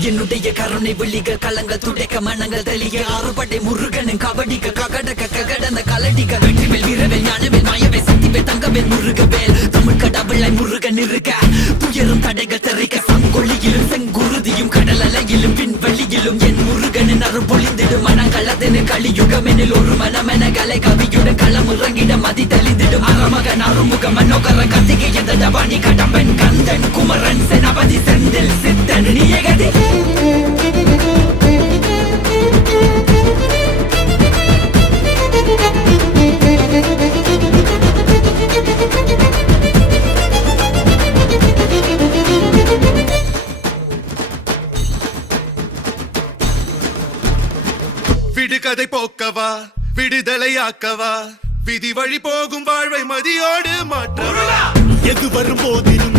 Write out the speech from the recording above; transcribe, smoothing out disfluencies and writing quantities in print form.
என்னுடைய கருணை விழிக கலங்கள் துடைக்க மனங்கள் தெளிய ஆறுபடை முருகனின் கபடிக்க ககடக்க ககடந்த கலடிக்க வெற்றிவேல் வீரவேல் ஞானவேல் மாயவே சக்திவேல் தங்கவேல் முருகவேல் தமிழ் கடவுளை முருகன் இருக்க துயரும் தடைகள் தெரிக்க சங்கொழியிலும் செங்குருதியும் கடல் அலையிலும் பின்வெளியிலும் என் முருகனின் அருள் பொழிந்திடும் மனங்களதெனு கலியுகமெனில் ஒரு மனமென கலை கவியுடன் களம் இறங்கிட மதி தெளிந்திடும் அறமகன் அருமுக மனோகர கத்திகை எந்த டபாணி கடம்பன் கந்தன் குமரன் செனபதி செந்தில் சித்தன் நீயகதி விடுகதை போக்கவா விடுதலையாக்கவா விதி வழி போகும் வாழ்வை மதியோடு மாற்றவா எது வரும்போதிலும்